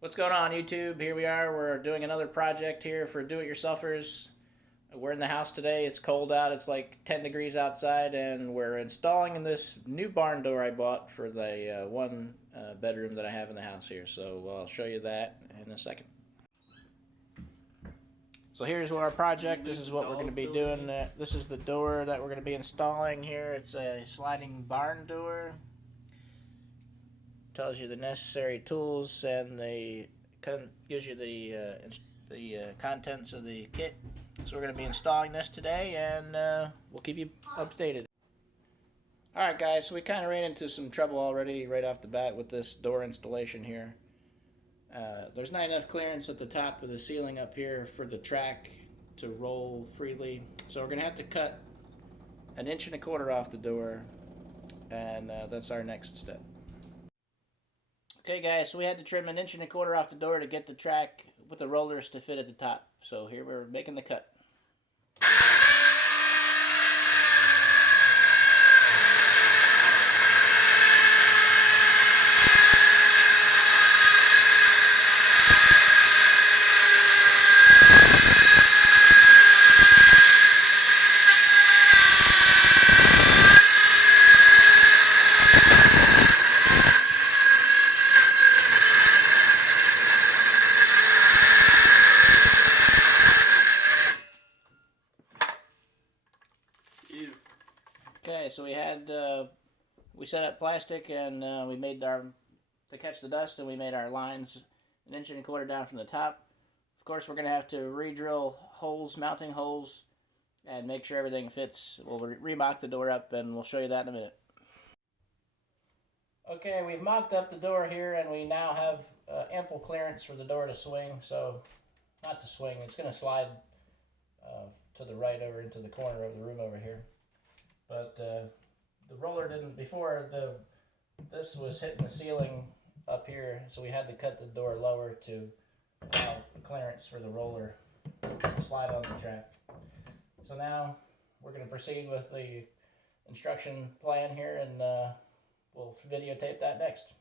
What's going on, YouTube? Here we are. We're doing another project here for do-it-yourselfers. We're in the house today. It's cold out. It's like 10 degrees outside, and we're installing this new barn door I bought for the one bedroom that I have in the house here. So I'll show you that in a second. So here's our project. This is what we're going to be doing. This is the door that we're going to be installing here. It's a sliding barn door. Tells you the necessary tools and gives you the contents of the kit. So we're going to be installing this today, and we'll keep you updated. Alright guys, so we kind of ran into some trouble already right off the bat with this door installation here. There's not enough clearance at the top of the ceiling up here for the track to roll freely. So we're going to have to cut 1.25 inches off the door, and that's our next step. Okay guys, so we had to trim 1.25 inches off the door to get the track with the rollers to fit at the top. So here we're making the cut. Okay, so we set up plastic, and we made to catch the dust, and we made our lines 1.25 inches down from the top. Of course, we're going to have to re-drill holes, mounting holes, and make sure everything fits. We'll re-mock the door up, and we'll show you that in a minute. Okay, we've mocked up the door here, and we now have ample clearance for the door to swing. So, not to swing, it's going to slide to the right over into the corner of the room over here. But the roller didn't, this was hitting the ceiling up here, so we had to cut the door lower to allow clearance for the roller to slide on the track. So now we're going to proceed with the instruction plan here, and we'll videotape that next.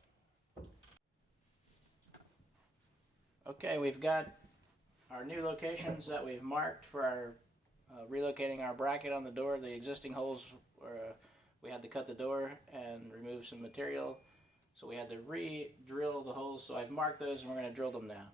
Okay, we've got our new locations that we've marked for our relocating our bracket on the door. The existing holes where we had to cut the door and remove some material, so we had to re-drill the holes. So I've marked those, and we're going to drill them now.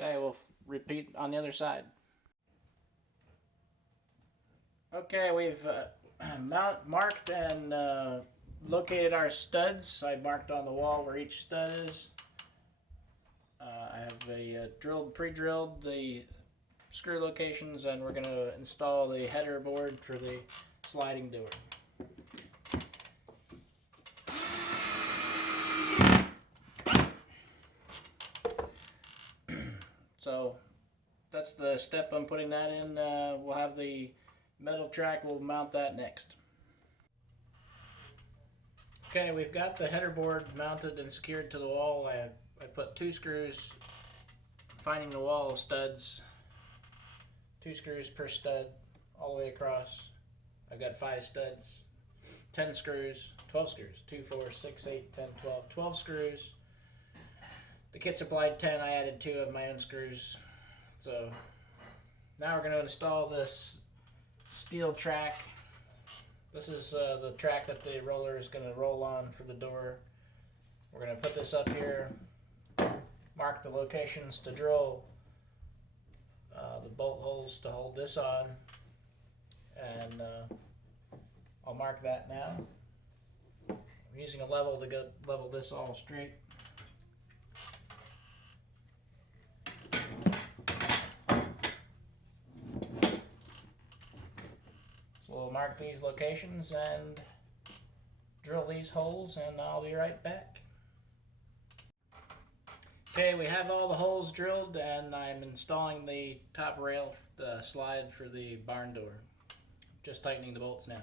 Okay, we'll repeat on the other side. Okay, we've marked and located our studs. I marked on the wall where each stud is. I have pre-drilled the screw locations, and we're going to install the header board for the sliding door. So that's the step I'm putting that in. We'll have the metal track, we'll mount that next. Okay, we've got the header board mounted and secured to the wall. I put 2 screws finding the wall studs, 2 screws per stud all the way across. I've got 5 studs, 10 screws, 12 screws, 2, 4, 6, 8, 10, 12, 12 screws. The kit supplied 10, I added 2 of my own screws. So now we're going to install this steel track. This is the track that the roller is going to roll on for the door. We're going to put this up here, mark the locations to drill the bolt holes to hold this on, and I'll mark that now. I'm using a level to go level this all straight. So we'll mark these locations and drill these holes, and I'll be right back. Okay, we have all the holes drilled, and I'm installing the top rail, the slide for the barn door. Just tightening the bolts now.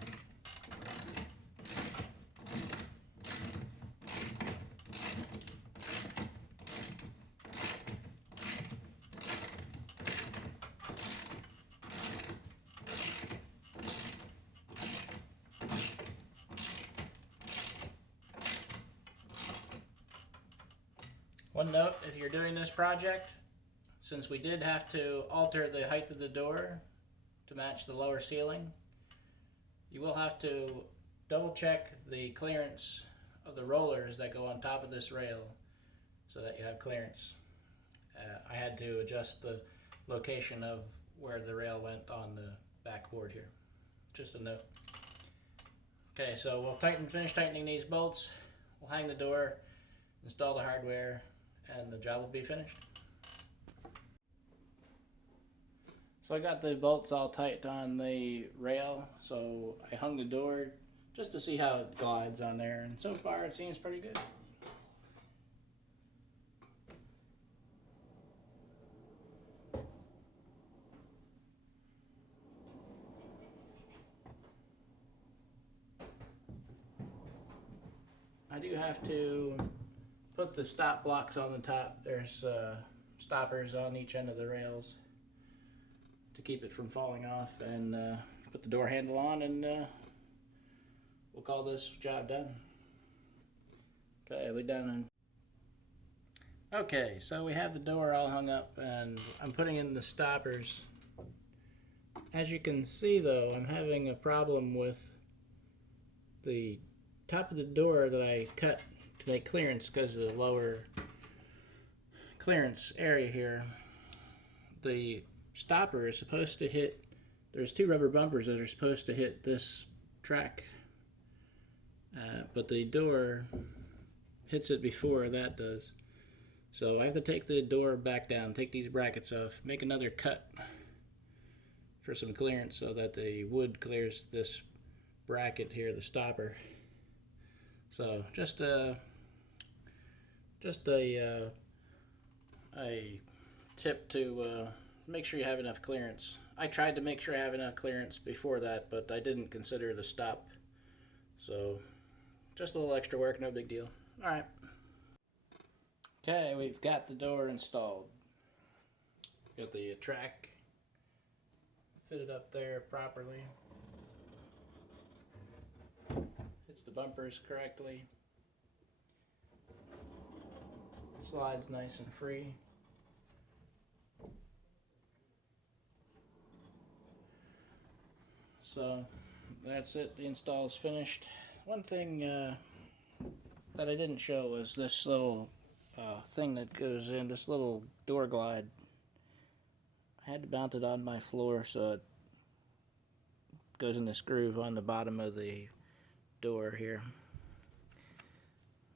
One note, if you're doing this project, since we did have to alter the height of the door to match the lower ceiling, you will have to double check the clearance of the rollers that go on top of this rail so that you have clearance. I had to adjust the location of where the rail went on the backboard here. Just a note. Okay, so we'll finish tightening these bolts. We'll hang the door, install the hardware, and the job will be finished. So I got the bolts all tight on the rail, so I hung the door just to see how it glides on there, and so far it seems pretty good. I do have to put the stop blocks on the top. There's stoppers on each end of the rails to keep it from falling off, and put the door handle on, and we'll call this job done. Okay, we're done. Okay, so we have the door all hung up, and I'm putting in the stoppers. As you can see though, I'm having a problem with the top of the door that I cut to make clearance because of the lower clearance area here. The stopper is supposed to hit, there's two rubber bumpers that are supposed to hit this track, but the door hits it before that does. So I have to take the door back down, take these brackets off, make another cut for some clearance so that the wood clears this bracket here, the stopper. So just a tip to make sure you have enough clearance. I tried to make sure I have enough clearance before that, but I didn't consider the stop. So just a little extra work, no big deal. All right. Okay, we've got the door installed. Got the track fitted up there properly. Hits the bumpers correctly. Slides nice and free. So that's it, the install is finished. One thing that I didn't show was this little thing that goes in, this little door glide. I had to mount it on my floor so it goes in this groove on the bottom of the door here.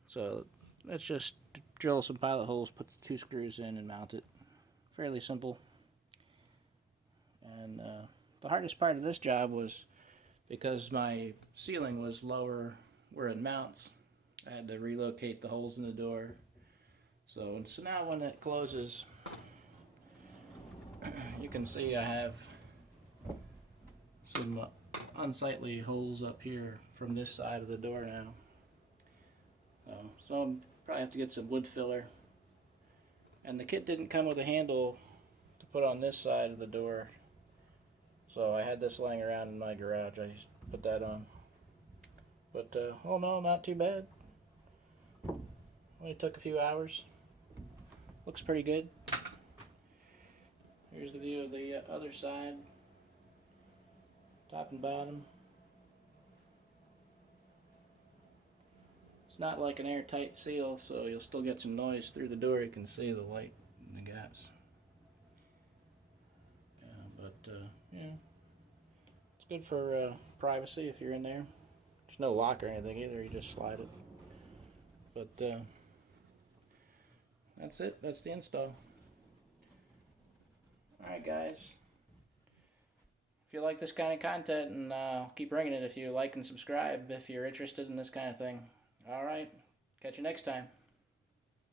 So let's just drill some pilot holes, put the 2 screws in, and mount it. Fairly simple. And the hardest part of this job was because my ceiling was lower where it mounts. I had to relocate the holes in the door. So now when it closes, you can see I have some unsightly holes up here from this side of the door now. So I'll probably have to get some wood filler. And the kit didn't come with a handle to put on this side of the door. So I had this laying around in my garage. I just put that on. But oh no, not too bad. Only took a few hours. Looks pretty good. Here's the view of the other side, top and bottom. It's not like an airtight seal, so you'll still get some noise through the door. You can see the light in the gaps. Yeah, it's good for privacy if you're in there. There's no lock or anything either, you just slide it. But that's it. That's the install. Alright guys. If you like this kind of content, and keep bringing it if you like and subscribe if you're interested in this kind of thing. Alright. Catch you next time.